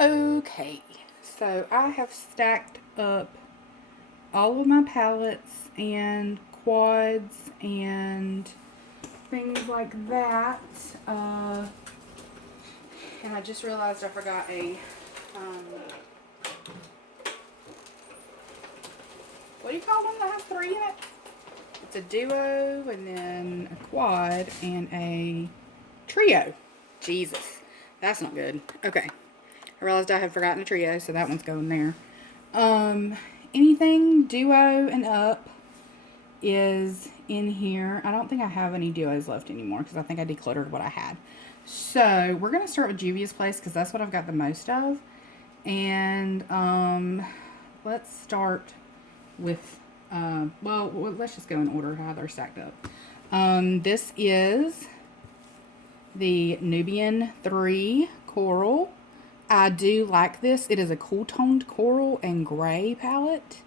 Okay, so I have stacked up all of my palettes and quads and things like that. And I just realized I forgot a, what do you call one that has 3 in it? It's a duo and then a quad and a trio. Jesus, that's not good. Okay. I realized I had forgotten a trio, so that one's going there. Anything duo and up is in here. I don't think I have any duos left anymore because I think I decluttered what I had. So we're going to start with Devious Place because that's what I've got the most of. And let's start with, well, let's just go in order how they're stacked up. This is the Nubian 3 Coral. I do like this. It is a cool toned coral and gray palette.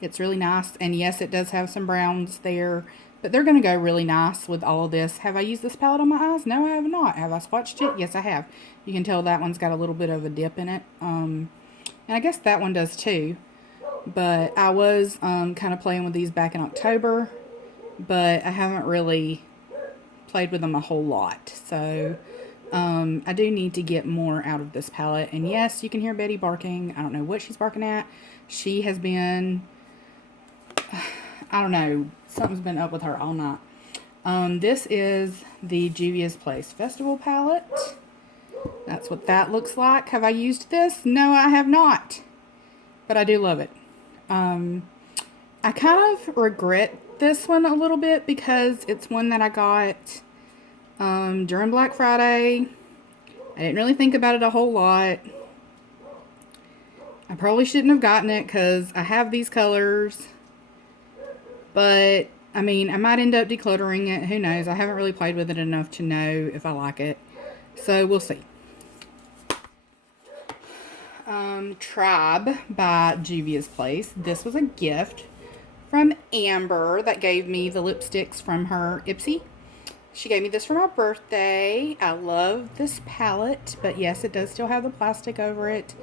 It's really nice. And yes, it does have some browns there, but they're going to go really nice with all of this. Have I used this palette on my eyes? No, I have not. Have I swatched it? Yes, I have. You can tell that one's got a little bit of a dip in it. And I guess that one does too. But I was kind of playing with these back in October, but I haven't really played with them a whole lot. So I do need to get more out of this palette. And yes, you can hear Betty barking. I don't know what she's barking at. She has been, I don't know, something's been up with her all night. This is the GBS Place Festival palette. That's what that looks like. Have I used this? No, I have not. But I do love it. I kind of regret this one a little bit because it's one that I got during Black Friday. I didn't really think about it a whole lot. I probably shouldn't have gotten it because I have these colors. But, I mean, I might end up decluttering it. Who knows? I haven't really played with it enough to know if I like it. So, we'll see. Tribe by Devious Place. This was a gift from Amber that gave me the lipsticks from her Ipsy. She gave me this for my birthday. I love this palette, but yes, it does still have the plastic over it.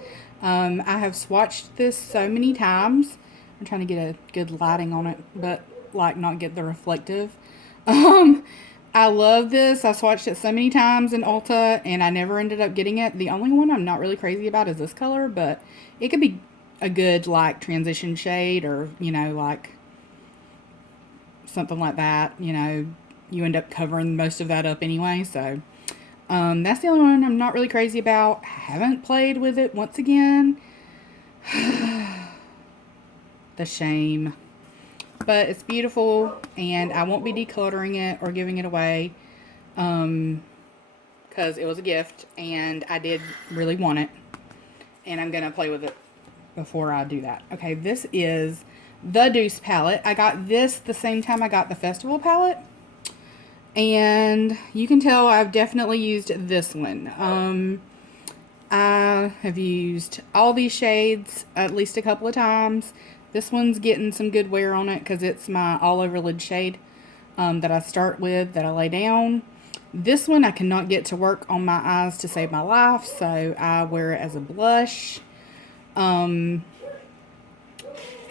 I have swatched this so many times. I'm trying to get a good lighting on it, but like not get the reflective. I love this. I swatched it so many times in Ulta, and I never ended up getting it. The only one I'm not really crazy about is this color, but it could be a good, like, transition shade or, you know, like, something like that. You know, you end up covering most of that up anyway, so that's the only one I'm not really crazy about. Haven't played with it once again. The shame. But it's beautiful, and I won't be decluttering it or giving it away because it was a gift, and I did really want it, and I'm going to play with it before I do that. Okay, this is the Deuce palette. I got this the same time I got the Festival palette, and you can tell I've definitely used this one. I have used all these shades at least a couple of times. This one's getting some good wear on it because it's my all over lid shade that I start with, that I lay down. This one I cannot get to work on my eyes to save my life, so I wear it as a blush. And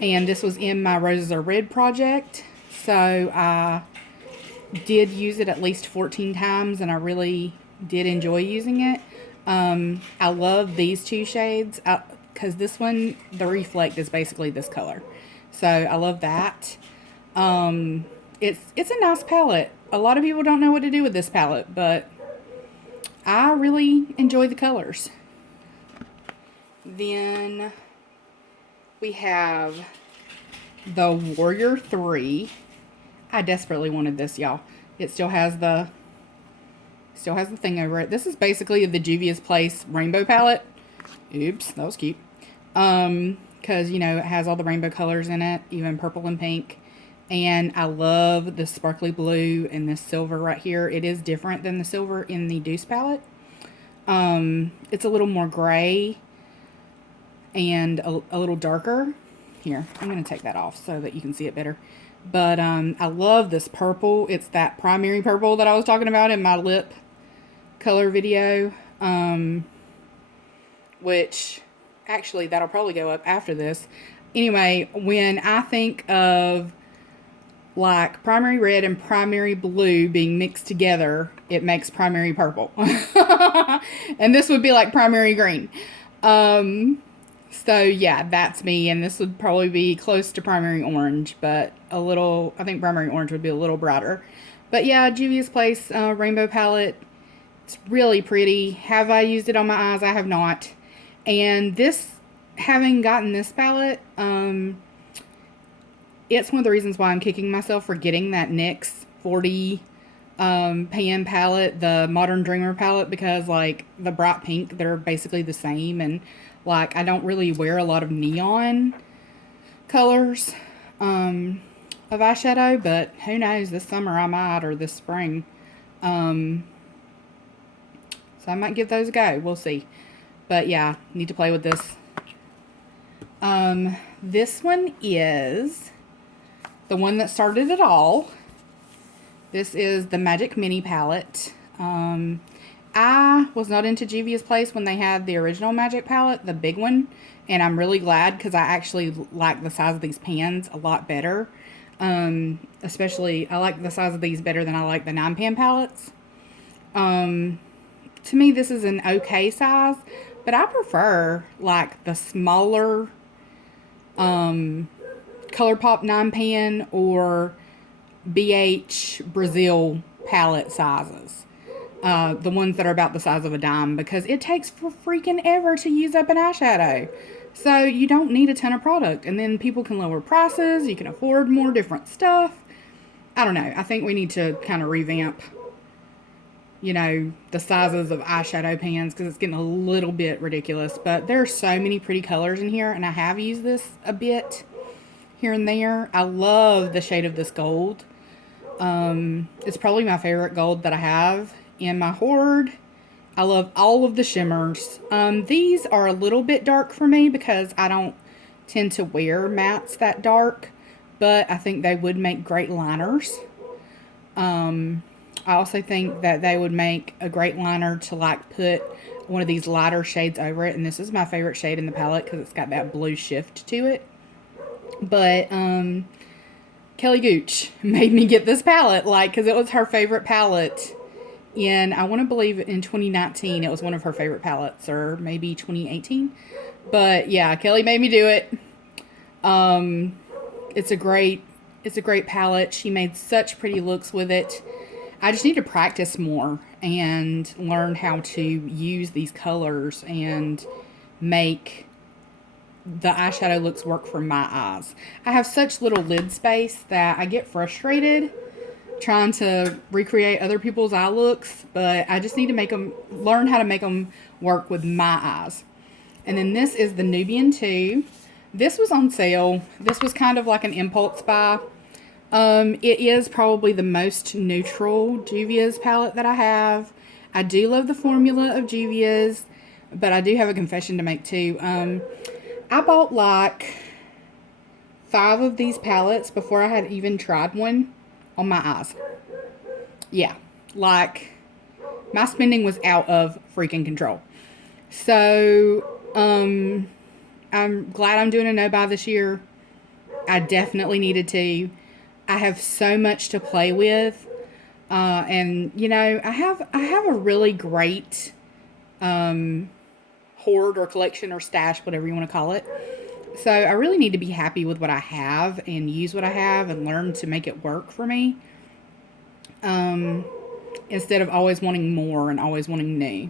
this was in my Roses Are Red project, so I did use it at least 14 times, and I really did enjoy using it. I love these two shades because this one, the reflect is basically this color, so I love that. It's a nice palette. A lot of people don't know what to do with this palette, but I really enjoy the colors. Then we have the Warrior 3. I desperately wanted this, y'all. It still has the thing over it. This is basically the Devious Place rainbow palette. Oops, that was cute. Because, you know, it has all the rainbow colors in it, even purple and pink. And I love the sparkly blue and this silver right here. It is different than the silver in the Deuce palette. It's a little more gray and a little darker. Here, I'm going to take that off so that you can see it better. But I love this purple. It's that primary purple that I was talking about in my lip color video. which actually that'll probably go up after this. Anyway, when I think of like primary red and primary blue being mixed together, it makes primary purple. And this would be like primary green. So yeah, that's me, and this would probably be close to primary orange, but a little, I think primary orange would be a little brighter. But yeah, GBS Place Rainbow Palette. It's really pretty. Have I used it on my eyes? I have not. And this, having gotten this palette, it's one of the reasons why I'm kicking myself for getting that NYX 40 pan palette, the Modern Dreamer palette, because like the bright pink, they're basically the same, and like I don't really wear a lot of neon colors of eyeshadow, but who knows, this summer I might, or this spring. So I might give those a go. We'll see. But yeah, need to play with this. This one is the one that started it all. This is the Magic Mini palette. I was not into GBS Place when they had the original Magic palette, the big one, and I'm really glad because I actually like the size of these pans a lot better. Especially, I like the size of these better than I like the 9-pan palettes. To me, this is an okay size, but I prefer like the smaller ColourPop 9-pan or BH Brazil palette sizes. The ones that are about the size of a dime, because it takes for freaking ever to use up an eyeshadow. So you don't need a ton of product, and then people can lower prices, you can afford more different stuff. I don't know. I think we need to kind of revamp, you know, the sizes of eyeshadow pans, because it's getting a little bit ridiculous. But there are so many pretty colors in here, and I have used this a bit here and there. I love the shade of this gold. It's probably my favorite gold that I have in my hoard. I love all of the shimmers. These are a little bit dark for me because I don't tend to wear mattes that dark, but I think they would make great liners. I also think that they would make a great liner to like put one of these lighter shades over it, and this is my favorite shade in the palette because it's got that blue shift to it. But Kelly Gooch made me get this palette, like, because it was her favorite palette in, I want to believe in 2019, it was one of her favorite palettes, or maybe 2018. But yeah, Kelly made me do it. It's a great palette. She made such pretty looks with it. I just need to practice more and learn how to use these colors and make the eyeshadow looks work for my eyes. I have such little lid space that I get frustrated trying to recreate other people's eye looks, but I just need to learn how to make them work with my eyes. And then this is the Nubian 2. This was on sale. This was kind of like an impulse buy. It is probably the most neutral Juvia's palette that I have. I do love the formula of Juvia's, but I do have a confession to make too. I bought like 5 of these palettes before I had even tried one on my eyes. Yeah, like my spending was out of freaking control. So, I'm glad I'm doing a no-buy this year. I definitely needed to. I have so much to play with. And, you know, I have a really great hoard or collection or stash, whatever you want to call it. So I really need to be happy with what I have and use what I have and learn to make it work for me. Instead of always wanting more and always wanting new.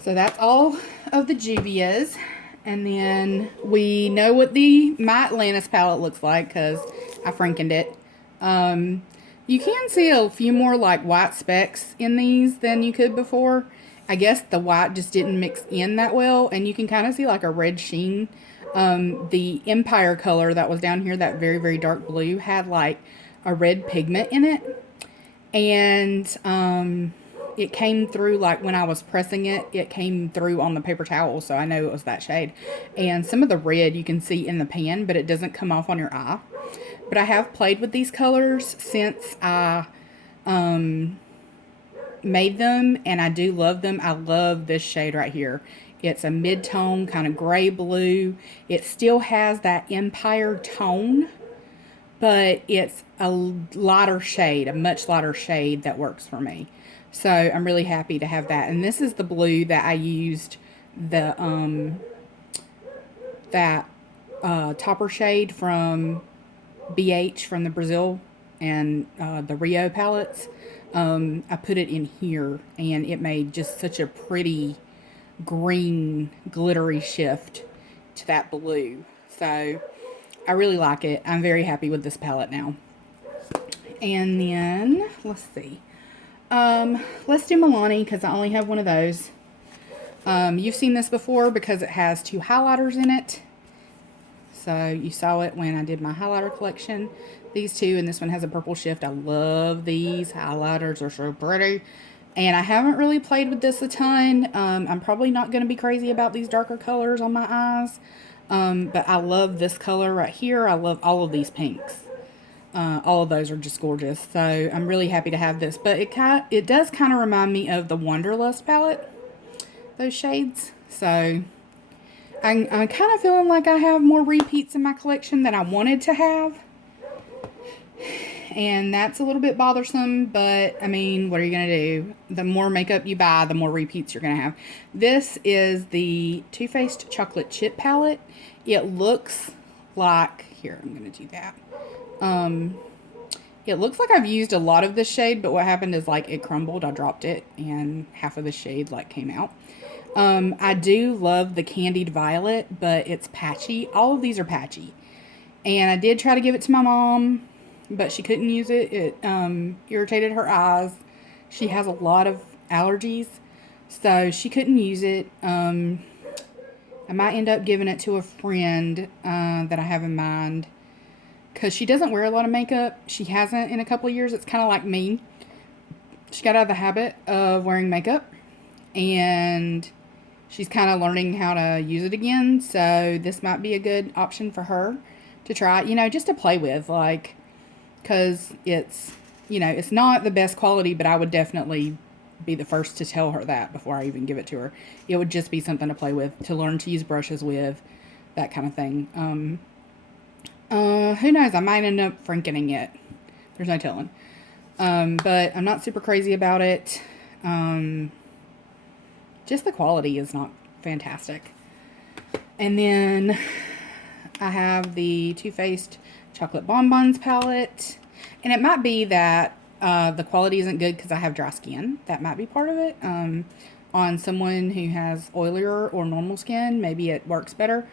So that's all of the Juvia's. And then we know what my Lantus palette looks like because I frankened it. You can see a few more like white specks in these than you could before. I guess the white just didn't mix in that well, and you can kind of see like a red sheen. The Empire color that was down here, that very, very dark blue, had like a red pigment in it. And it came through, like when I was pressing it, it came through on the paper towel, so I know it was that shade. And some of the red you can see in the pan, but it doesn't come off on your eye. But I have played with these colors since I made them, and I do love them. I love this shade right here. It's a mid-tone, kind of gray blue. It still has that Empire tone, but it's a lighter shade, a much lighter shade that works for me. So I'm really happy to have that. And this is the blue that I used the topper shade from BH, from the Brazil and the Rio palettes. I put it in here, and it made just such a pretty green glittery shift to that blue. So I really like it. I'm very happy with this palette now. And then let's see, let's do Milani, because I only have one of those. You've seen this before because it has two highlighters in it. So you saw it when I did my highlighter collection. These two, and this one has a purple shift. I love these highlighters. They're so pretty. And I haven't really played with this a ton. I'm probably not going to be crazy about these darker colors on my eyes. But I love this color right here. I love all of these pinks. All of those are just gorgeous. So I'm really happy to have this. But it does kind of remind me of the Wanderlust palette, those shades. So I'm kind of feeling like I have more repeats in my collection than I wanted to have. And that's a little bit bothersome, but I mean, what are you going to do? The more makeup you buy, the more repeats you're going to have. This is the Too Faced Chocolate Chip palette. It looks like, here, I'm going to do that. It looks like I've used a lot of this shade, but what happened is, like, it crumbled. I dropped it, and half of the shade, like, came out. I do love the Candied Violet, but it's patchy. All of these are patchy. And I did try to give it to my mom, but she couldn't use it. It irritated her eyes. She has a lot of allergies, so she couldn't use it. I might end up giving it to a friend that I have in mind, because she doesn't wear a lot of makeup. She hasn't in a couple of years. It's kind of like me. She got out of the habit of wearing makeup, and she's kind of learning how to use it again. So this might be a good option for her to try, you know, just to play with, like, because it's, you know, it's not the best quality, but I would definitely be the first to tell her that before I even give it to her. It would just be something to play with, to learn to use brushes with, that kind of thing. Who knows? I might end up frankening it. There's no telling. But I'm not super crazy about it. Just the quality is not fantastic. And then I have the Too Faced Chocolate Bonbons palette. And it might be that the quality isn't good because I have dry skin. That might be part of it. On someone who has oilier or normal skin, maybe it works better.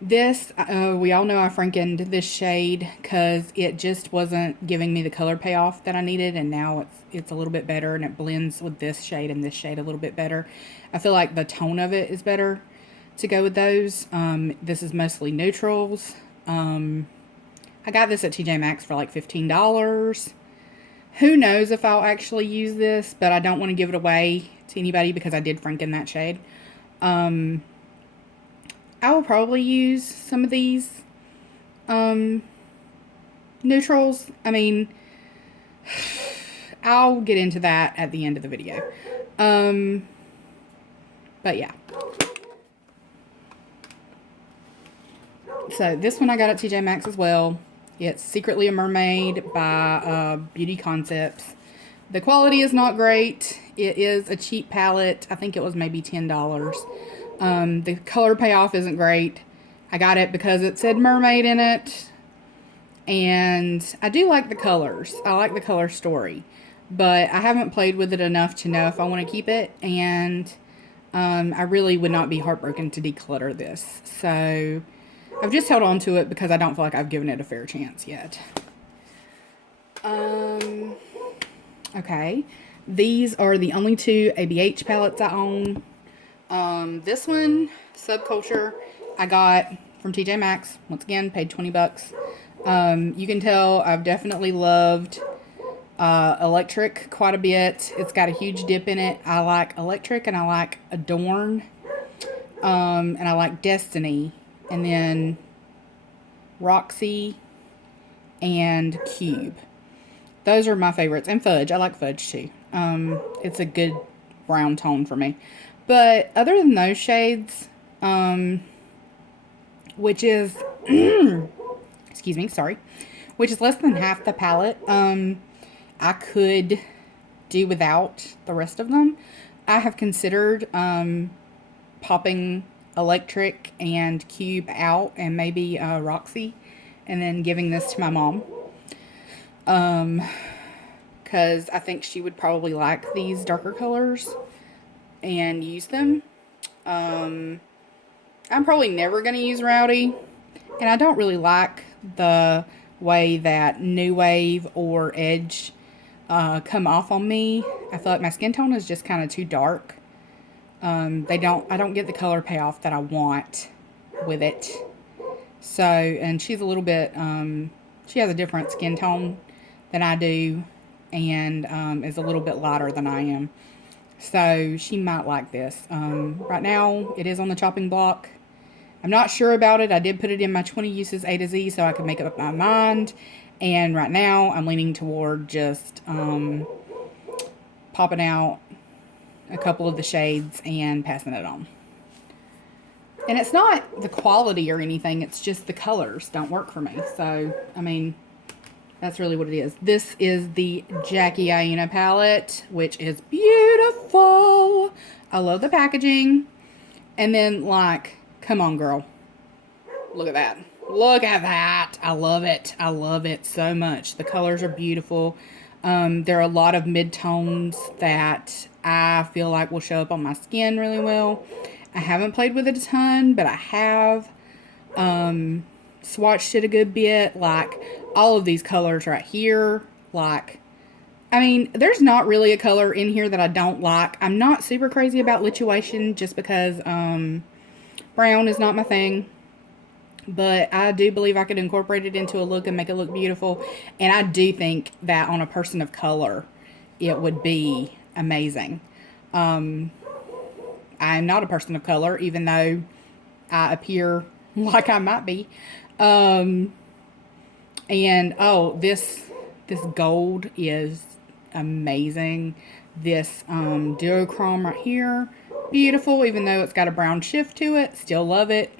This, we all know I frankened this shade because it just wasn't giving me the color payoff that I needed, and now it's a little bit better, and it blends with this shade and this shade a little bit better. I feel like the tone of it is better to go with those. This is mostly neutrals. I got this at TJ Maxx for like $15. Who knows if I'll actually use this, but I don't want to give it away to anybody because I did franken that shade. I will probably use some of these neutrals. I mean, I'll get into that at the end of the video. But yeah. So this one I got at TJ Maxx as well. It's Secretly a Mermaid by Beauty Concepts. The quality is not great. It is a cheap palette. I think it was maybe $10. The color payoff isn't great. I got it because it said Mermaid in it. And I do like the colors. I like the color story. But I haven't played with it enough to know if I want to keep it. And I really would not be heartbroken to declutter this. So I've just held on to it because I don't feel like I've given it a fair chance yet. Okay. These are the only two ABH palettes I own. This one, Subculture, I got from TJ Maxx. Once again, paid $20. You can tell I've definitely loved Electric quite a bit. It's got a huge dip in it. I like Electric, and I like Adorn, and I like Destiny, and then Roxy and Cube. Those are my favorites. And Fudge. I like Fudge too. It's a good brown tone for me. But other than those shades, which is, excuse me, sorry, which is less than half the palette, I could do without the rest of them. I have considered popping Electric and Cube out and maybe Roxy, and then giving this to my mom. Because I think she would probably like these darker colors and use them. I'm probably never going to use Rowdy, and I don't really like the way that New Wave or Edge come off on me. I feel like my skin tone is just kind of too dark. I don't get the color payoff that I want with it. So, and she's a little bit, she has a different skin tone than I do, and is a little bit lighter than I am. So she might like this. Right now it is on the chopping block. I'm not sure about it. I did put it in my 20 uses A to Z so I could make up my mind. And right now I'm leaning toward just popping out a couple of the shades and passing it on. And it's not the quality or anything. It's just the colors don't work for me. So, I mean, that's really what it is. This is the Jackie Aina palette, which is beautiful. I love the packaging. And then, like, come on, girl. Look at that. Look at that. I love it. I love it so much. The colors are beautiful. There are a lot of mid-tones that I feel like will show up on my skin really well. I haven't played with it a ton, but I have swatched it a good bit. Like, all of these colors right here. Like, I mean, there's not really a color in here that I don't like. I'm not super crazy about lituation just because brown is not my thing. But I do believe I could incorporate it into a look and make it look beautiful. And I do think that on a person of color, it would be amazing. I'm not a person of color, even though I appear like I might be. And, oh, this gold is amazing. This duochrome right here, beautiful, even though it's got a brown shift to it. Still love it.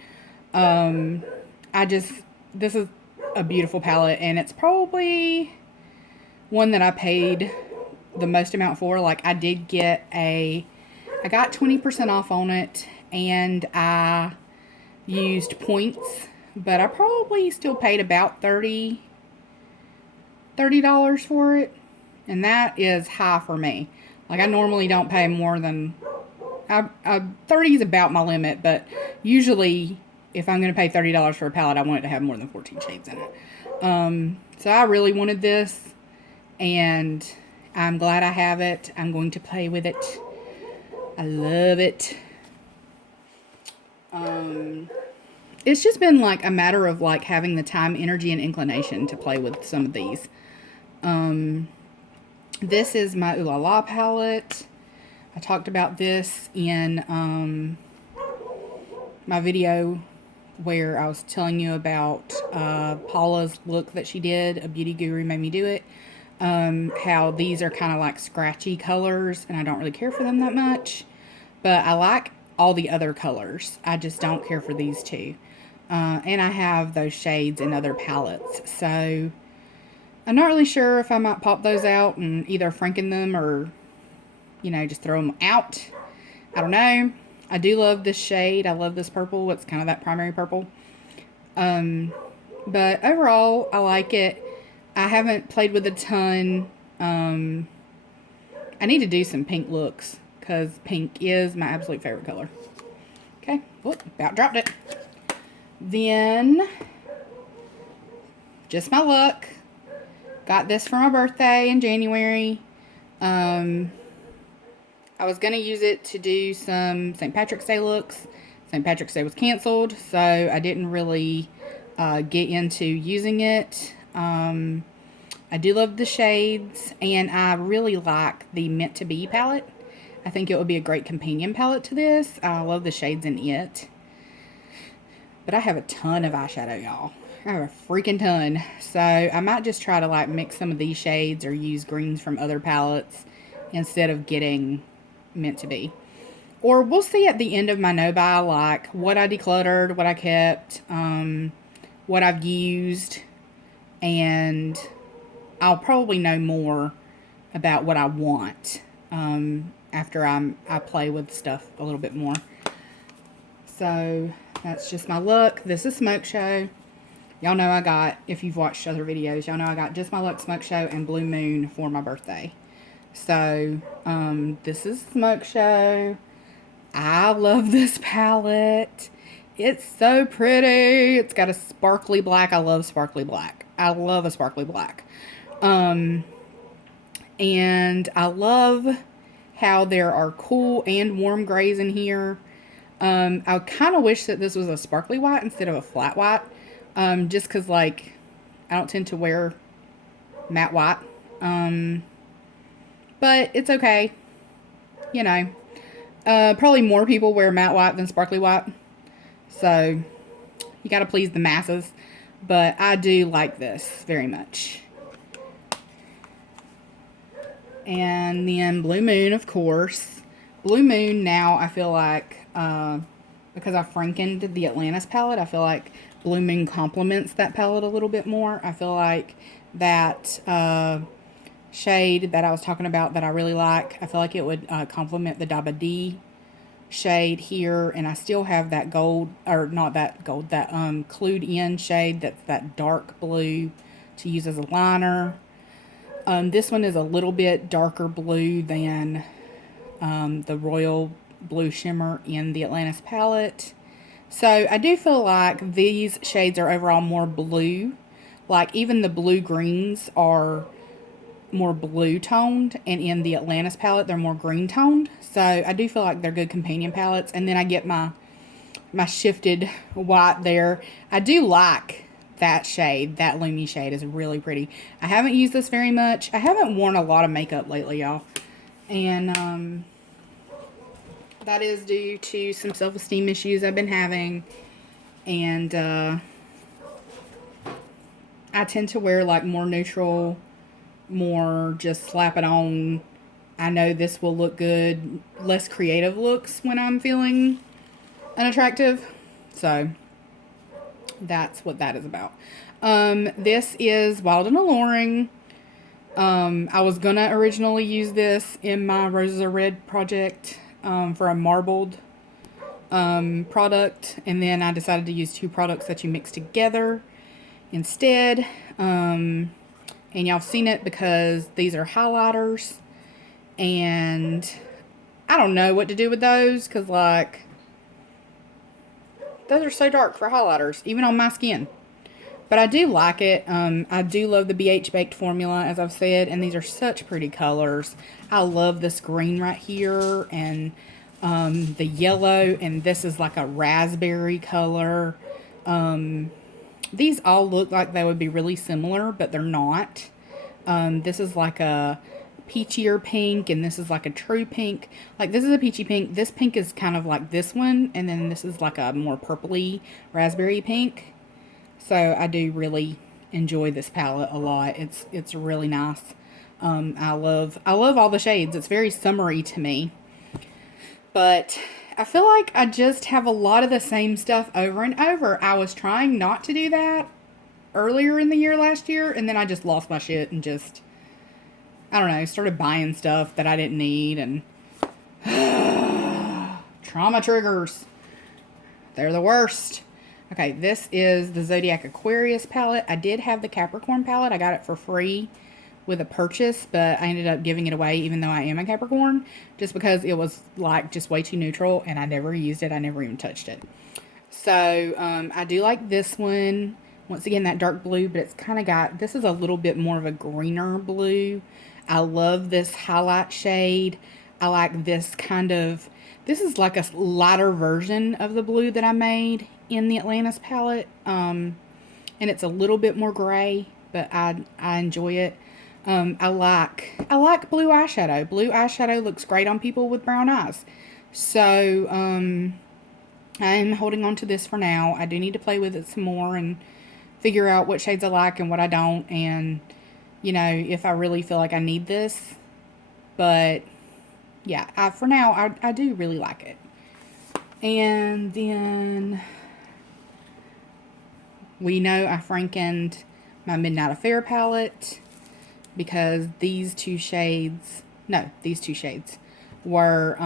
This is a beautiful palette, and it's probably one that I paid the most amount for. Like, I got 20% off on it, and I used points, but I probably still paid about $30 for it, and that is high for me. Like, I normally don't pay more than, 30 is about my limit, but usually if I'm going to pay $30 for a palette, I want it to have more than 14 shades in it. So I really wanted this, and I'm glad I have it. I'm going to play with it. I love it. It's just been like a matter of like having the time, energy, and inclination to play with some of these. This is my Ooh La La palette. I talked about this in my video where I was telling you about Paula's look that she did. A beauty guru made me do it. How these are kind of like scratchy colors, and I don't really care for them that much. But I like all the other colors. I just don't care for these two. And I have those shades in other palettes. So I'm not really sure if I might pop those out and either franken them or, you know, just throw them out. I don't know. I do love this shade. I love this purple. It's kind of that primary purple. But overall, I like it. I haven't played with it a ton. I need to do some pink looks because pink is my absolute favorite color. Okay. Whoop, about dropped it. Then, just my luck. Got this for my birthday in January. I was going to use it to do some St. Patrick's Day looks. St. Patrick's Day was canceled, so I didn't really get into using it. I do love the shades, and I really like the Meant to Be palette. I think it would be a great companion palette to this. I love the shades in it. But I have a ton of eyeshadow, y'all. I have a freaking ton. So I might just try to like mix some of these shades or use greens from other palettes instead of getting Meant to Be. or we'll see at the end of my no-buy, like, what I decluttered, what I kept, what I've used, and I'll probably know more about what I want after I play with stuff a little bit more. So that's just my look. This is Smoke Show. Y'all know I got, if you've watched other videos, y'all know I got Just My Luck Smoke Show and Blue Moon for my birthday. So this is Smoke Show. I love this palette. It's so pretty. It's got a sparkly black. I love sparkly black. I love a sparkly black. And I love how there are cool and warm grays in here. I kind of wish that this was a sparkly white instead of a flat white. Just because, like, I don't tend to wear matte white. But it's okay. You know. Probably more people wear matte white than sparkly white. So, you gotta please the masses. But I do like this very much. And then Blue Moon, of course. Blue Moon now, I feel like, because I frankened the Atlantis palette, I feel like Blue Moon complements that palette a little bit more. I feel like that shade that I was talking about that I really like, I feel like it would complement the Daba D shade here. And I still have that gold, or not that gold, that Clued In shade, that's that dark blue to use as a liner. This one is a little bit darker blue than the Royal Blue Shimmer in the Atlantis palette. So I do feel like these shades are overall more blue. Like even the blue greens are more blue toned, and in the Atlantis palette they're more green toned. So I do feel like they're good companion palettes. And then I get my shifted white there. I do like that shade. That Lumi shade is really pretty. I haven't used this very much. I haven't worn a lot of makeup lately, y'all. And that is due to some self-esteem issues I've been having. And I tend to wear like more neutral, more just slap it on. I know this will look good. Less creative looks when I'm feeling unattractive. So that's what that is about. This is Wildin Alluring. I was gonna originally use this in my Roses Are Red project for a marbled product, and then I decided to use two products that you mix together instead. And y'all seen it because these are highlighters, and I don't know what to do with those because, like, those are so dark for highlighters, even on my skin. But I do like it. I do love the BH Baked formula, as I've said, and these are such pretty colors. I love this green right here, and the yellow, and this is like a raspberry color. These all look like they would be really similar, but they're not. This is like a peachier pink, and this is like a true pink. Like, this is a peachy pink. This pink is kind of like this one, and then this is like a more purpley raspberry pink. So I do really enjoy this palette a lot. It's really nice. I love all the shades. It's very summery to me. But I feel like I just have a lot of the same stuff over and over. I was trying not to do that earlier in the year last year, and then I just lost my shit and just, I don't know, started buying stuff that I didn't need, and trauma triggers. They're the worst. Okay, this is the Zodiac Aquarius palette. I did have the Capricorn palette. I got it for free with a purchase, but I ended up giving it away even though I am a Capricorn, just because it was like just way too neutral, and I never used it. I never even touched it. So I do like this one. Once again, that dark blue, but it's kind of got, this is a little bit more of a greener blue. I love this highlight shade. I like this kind of, this is like a lighter version of the blue that I made in the Atlantis palette. And it's a little bit more gray, but I enjoy it. I like blue eyeshadow. Blue eyeshadow looks great on people with brown eyes. So, I'm holding on to this for now. I do need to play with it some more and figure out what shades I like and what I don't, and, you know, if I really feel like I need this. But, yeah, for now, I do really like it. And then we know I frankened my Midnight Affair palette because these two shades were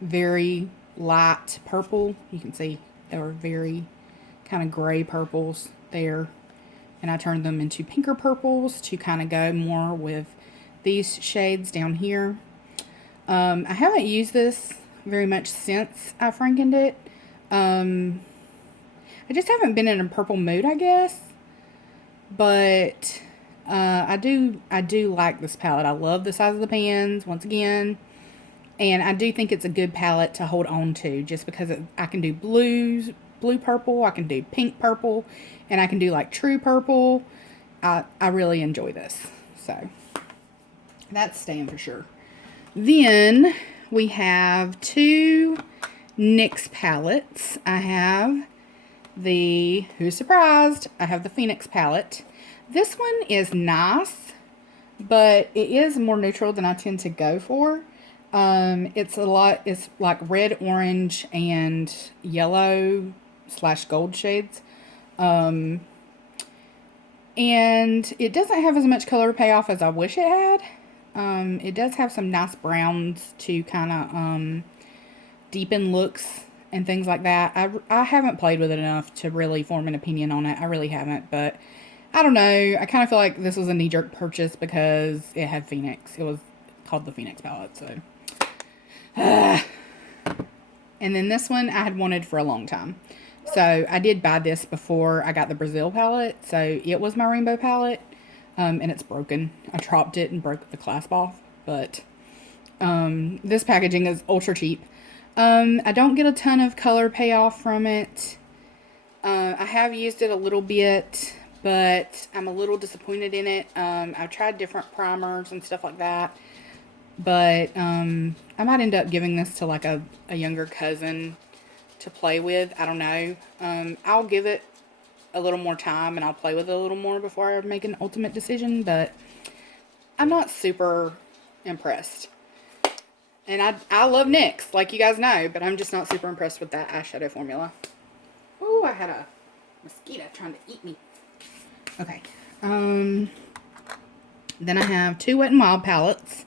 very light purple. You can see they were very kind of gray purples there. And I turned them into pinker purples to kind of go more with these shades down here. I haven't used this very much since I frankened it. I just haven't been in a purple mood, I guess. But I do like this palette. I love the size of the pans, once again. And I do think it's a good palette to hold on to, just because I can do blue purple, I can do pink purple, and I can do like true purple. I really enjoy this. So that's staying for sure. Then we have two NYX palettes. I have who's surprised? I have the Phoenix palette. This one is nice, but it is more neutral than I tend to go for. It's like red, orange, and yellow / gold shades. And it doesn't have as much color payoff as I wish it had. It does have some nice browns to kind of deepen looks and things like that. I haven't played with it enough to really form an opinion on it. I really haven't, but I don't know. I kind of feel like this was a knee-jerk purchase because it had Phoenix. It was called the Phoenix palette, so. And then this one I had wanted for a long time. So I did buy this before I got the Brazil palette. So it was my rainbow palette. And it's broken. I dropped it and broke the clasp off. But this packaging is ultra cheap. I don't get a ton of color payoff from it. I have used it a little bit, but I'm a little disappointed in it. I've tried different primers and stuff like that. But I might end up giving this to like a younger cousin to play with. I don't know. I'll give it a little more time and I'll play with it a little more before I make an ultimate decision. But I'm not super impressed. And I love NYX, like you guys know, but I'm just not super impressed with that eyeshadow formula. Oh, I had a mosquito trying to eat me. Okay. Then I have two Wet n Wild palettes.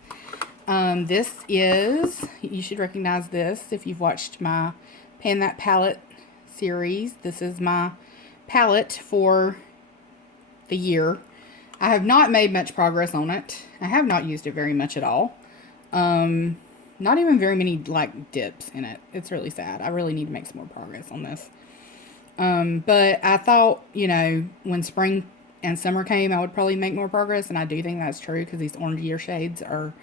This is, you should recognize this if you've watched my Pan That Palette series. This is my palette for the year. I have not made much progress on it. I have not used it very much at all. Not even very many like dips in it. It's really sad. I really need to make some more progress on this. But I thought, you know, when spring and summer came, I would probably make more progress, and I do think that's true because these orangier shades are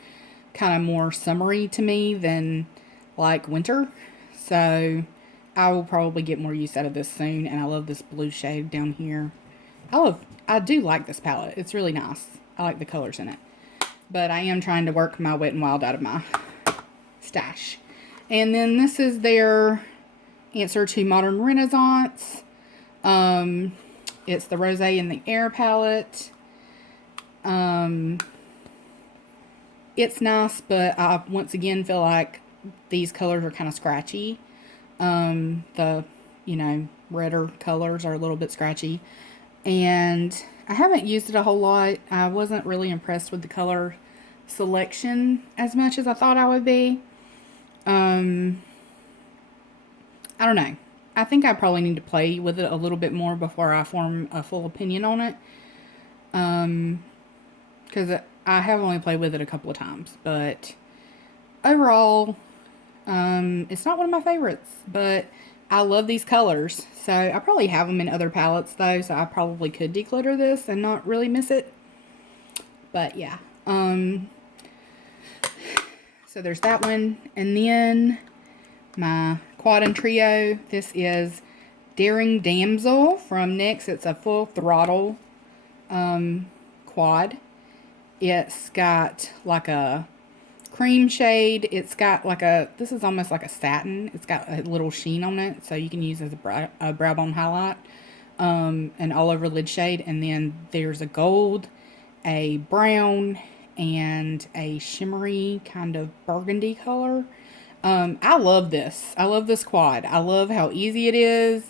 kind of more summery to me than like winter. So I will probably get more use out of this soon, and I love this blue shade down here. I do like this palette. It's really nice. I like the colors in it. But I am trying to work my Wet n Wild out of my stash. And then this is their answer to Modern Renaissance. It's the Rosé in the Air palette. It's nice, but I once again feel like these colors are kind of scratchy. The, you know, redder colors are a little bit scratchy. And I haven't used it a whole lot. I wasn't really impressed with the color selection as much as I thought I would be. I don't know. I think I probably need to play with it a little bit more before I form a full opinion on it. Because I have only played with it a couple of times. But overall, it's not one of my favorites. But I love these colors. So I probably have them in other palettes though. So I probably could declutter this and not really miss it. But yeah. So there's that one. And then my quad and trio. This is Daring Damsel from NYX. It's a full throttle quad. It's got like a cream shade. It's got like this is almost like a satin. It's got a little sheen on it, so you can use as a brow bone highlight. An all over lid shade. And then there's a gold, a brown, and a shimmery kind of burgundy color. I love this. I love this quad. I love how easy it is.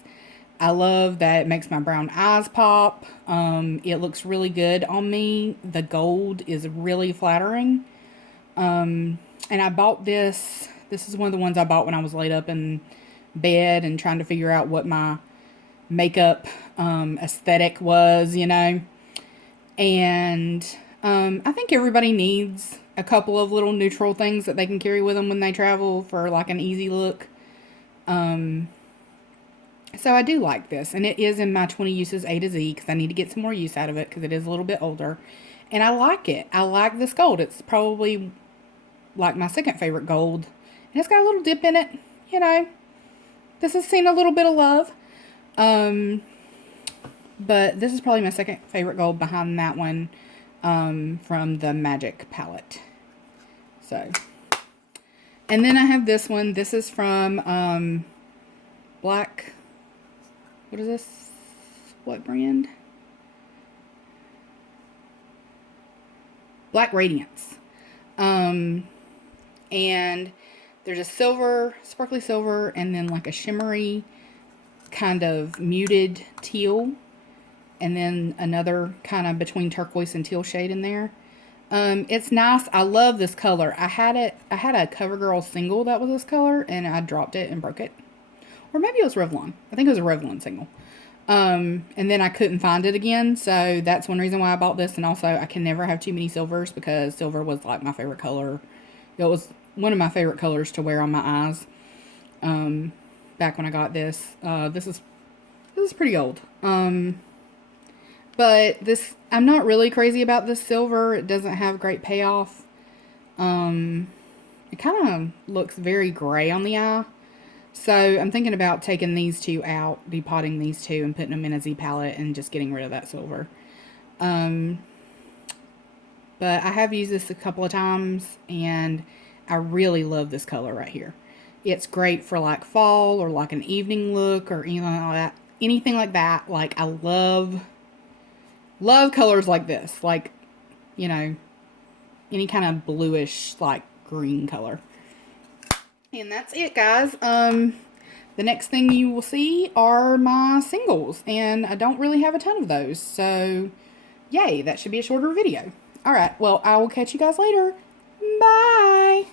I love that it makes my brown eyes pop. It looks really good on me. The gold is really flattering. And I bought this. This is one of the ones I bought when I was laid up in bed and trying to figure out what my makeup aesthetic was, you know. And I think everybody needs a couple of little neutral things that they can carry with them when they travel for like an easy look. So I do like this, and it is in my 20 uses A to Z because I need to get some more use out of it because it is a little bit older. And I like it. I like this gold. It's probably like my second favorite gold. And it's got a little dip in it, you know. This has seen a little bit of love. But this is probably my second favorite gold behind that one from the Magic palette. So, and then I have this one. This is from Black, what is this? What brand? Black Radiance. And there's a silver, sparkly silver, and then like a shimmery kind of muted teal. And then another kind of between turquoise and teal shade in there. It's nice. I love this color. I had a CoverGirl single that was this color, and I dropped it and broke it. Or maybe it was Revlon. I think it was a Revlon single. And then I couldn't find it again, so that's one reason why I bought this. And also, I can never have too many silvers because silver was like my favorite color. It was one of my favorite colors to wear on my eyes. Back when I got this. This is pretty old. But this, I'm not really crazy about this silver. It doesn't have great payoff. It kind of looks very gray on the eye. So I'm thinking about taking these two out, depotting these two and putting them in a Z palette and just getting rid of that silver. But I have used this a couple of times and I really love this color right here. It's great for like fall or like an evening look or anything like that. Like I love colors like this, like, you know, any kind of bluish like green color. And that's it, guys. The next thing you will see are my singles, and I don't really have a ton of those, so yay, that should be a shorter video. All right, well, I will catch you guys later. Bye.